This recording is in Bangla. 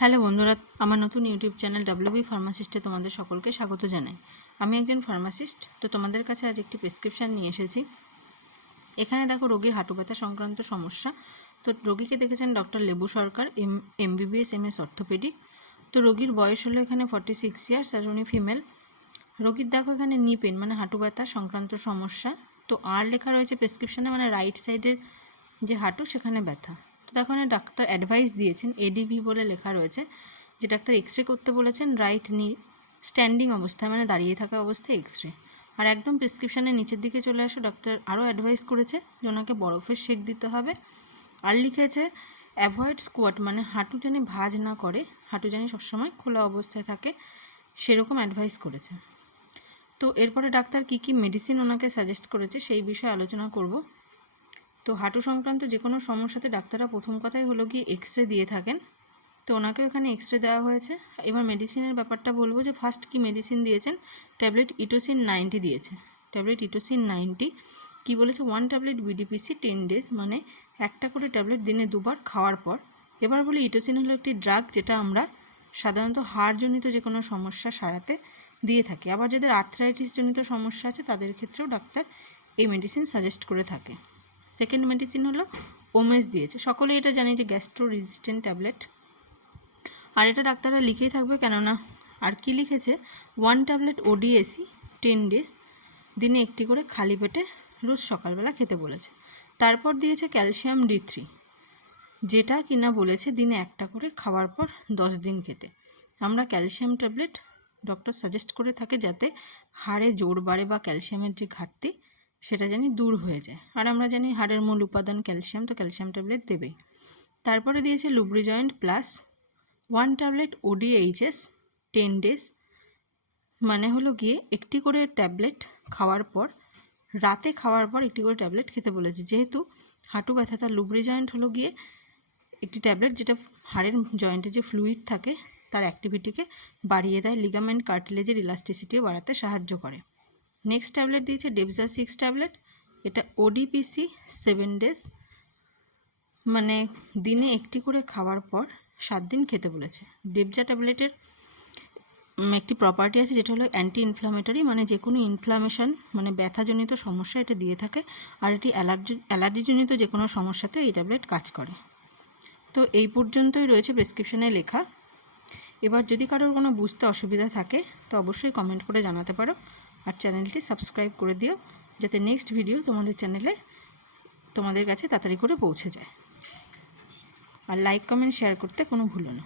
হ্যালো বন্ধুরা, আমার নতুন ইউটিউব চ্যানেল ডাব্লিউবি ফার্মাসিস্টে তোমাদের সকলকে স্বাগত জানাই। আমি একজন ফার্মাসিস্ট তো তোমাদের কাছে আজ একটি প্রেসক্রিপশান নিয়ে এসেছি। এখানে দেখো রোগীর হাঁটু ব্যথা সংক্রান্ত সমস্যা। তো রোগীকে দেখেছেন doctor Lebu Sarkar, M MBBS M S orthopaedic তো রোগীর বয়স হলো এখানে ফর্টি সিক্স ইয়ার্স আর উনি ফিমেল রোগীর দেখো এখানে নি পেন মানে হাঁটু ব্যথা সংক্রান্ত সমস্যা। তো আর লেখা রয়েছে প্রেসক্রিপশানে মানে রাইট সাইডের যে হাঁটু, সেখানে ব্যথা। তখন ডাক্তার অ্যাডভাইস দিয়েছেন এডিভি বলে লেখা রয়েছে, যে ডাক্তার এক্স রে করতে বলেছেন রাইট নি স্ট্যান্ডিং অবস্থায় মানে দাঁড়িয়ে থাকা অবস্থায় এক্স রে আর একদম প্রেসক্রিপশানের নিচের দিকে চলে আসো ডাক্তার আরও অ্যাডভাইস করেছে, যে ওনাকে বরফের শেক দিতে হবে। আর লিখেছে অ্যাভয়েড স্কোয়াট মানে হাঁটু যেন ভাজ না করে, হাঁটু যেন সবসময় খোলা অবস্থায় থাকে, সেরকম অ্যাডভাইস করেছে। তো এরপরে ডাক্তার কী কী মেডিসিন ওনাকে সাজেস্ট করেছে, সেই বিষয়ে আলোচনা করব। তো হাঁটু সংক্রান্ত যে কোনো সমস্যাতে ডাক্তাররা প্রথম কথাই হলো কি এক্স রে দিয়ে থাকেন। তো ওনাকেও এখানে এক্স রে দেওয়া হয়েছে। এবার মেডিসিনের ব্যাপারটা বলব যে ফার্স্ট কি মেডিসিন দিয়েছেন? ট্যাবলেট ইটোসিন নাইনটি দিয়েছে। ট্যাবলেট ইটোসিন নাইনটি কী বলেছে? One tablet BDPC ten days মানে একটা করে ট্যাবলেট দিনে দুবার খাওয়ার পর। এবার বলি ইটোসিন হলো একটি ড্রাগ যেটা আমরা সাধারণত হাড়জনিত যে কোনো সমস্যা সারাতে দিয়ে থাকি। আবার যাদের আর্থ্রাইটিস জনিত সমস্যা আছে তাদের ক্ষেত্রেও ডাক্তার এই মেডিসিন সাজেস্ট করে থাকে। সেকেন্ড মেডিসিন হলো ওমেস দিয়েছে। সকলে এটা জানি যে গ্যাস্ট্রো রেজিস্ট্যান্ট ট্যাবলেট। আর এটা ডাক্তাররা লিখেই থাকবে, কেননা আর কি লিখেছে? One tablet ODAC ten days দিনে একটি করে খালি পেটে রোজ সকালবেলা খেতে বলেছে। তারপর দিয়েছে ক্যালসিয়াম ডি থ্রি, যেটা কিনা বলেছে দিনে একটা করে খাওয়ার পর দশ দিন খেতে। আমরা ক্যালসিয়াম ট্যাবলেট ডক্টর সাজেস্ট করে থাকে যাতে হাড়ে জোর বাড়ে বা ক্যালসিয়ামের যে ঘাটতি সেটা জানি দূর হয়ে যায়। আর আমরা জানি হাড়ের মূল উপাদান ক্যালসিয়াম, তো ক্যালসিয়াম ট্যাবলেট দেবেই। তারপরে দিয়েছে Lubri joint plus one tablet ODHS ten days মানে হলো গিয়ে একটি করে ট্যাবলেট খাওয়ার পর, রাতে খাওয়ার পর একটি করে ট্যাবলেট খেতে বলেছে। যেহেতু হাঁটু ব্যথা, তার লুব্রি জয়েন্ট হলো গিয়ে একটি ট্যাবলেট যেটা হাড়ের জয়েন্টে যে ফ্লুইড থাকে, তার অ্যাক্টিভিটিকে বাড়িয়ে দেয়, লিগামেন্ট কার্টিলেজের ইলাস্টিসিটিও বাড়াতে সাহায্য করে। নেক্সট ট্যাবলেট দিয়েছে ডেবজা সিক্স ট্যাবলেট। এটা ওডিপিসি সেভেন ডেজ মানে দিনে একটি করে খাওয়ার পর সাত দিন খেতে বলেছে। ডেবজা ট্যাবলেটের একটি প্রপার্টি আছে যেটা হলো অ্যান্টি ইনফ্লামেটরি মানে যে কোনো ইনফ্লামেশন মানে ব্যথাজনিত সমস্যা এটা দিয়ে থাকে আর এটি অ্যালার্জি অ্যালার্জিজনিত যে কোনো সমস্যাতে এই ট্যাবলেট কাজ করে। তো এই পর্যন্তই রয়েছে প্রেসক্রিপশনে লেখা। এবার যদি কারোর কোনো বুঝতে অসুবিধা থাকে, তো অবশ্যই কমেন্ট করে জানাতে পারো। আর চ্যানেলটি সাবস্ক্রাইব করে দিও, যাতে নেক্সট ভিডিও তোমাদের চ্যানেলে তোমাদের কাছে তাড়াতাড়ি করে পৌঁছে যায়। আর লাইক, কমেন্ট, শেয়ার করতে কোনো ভুলো না।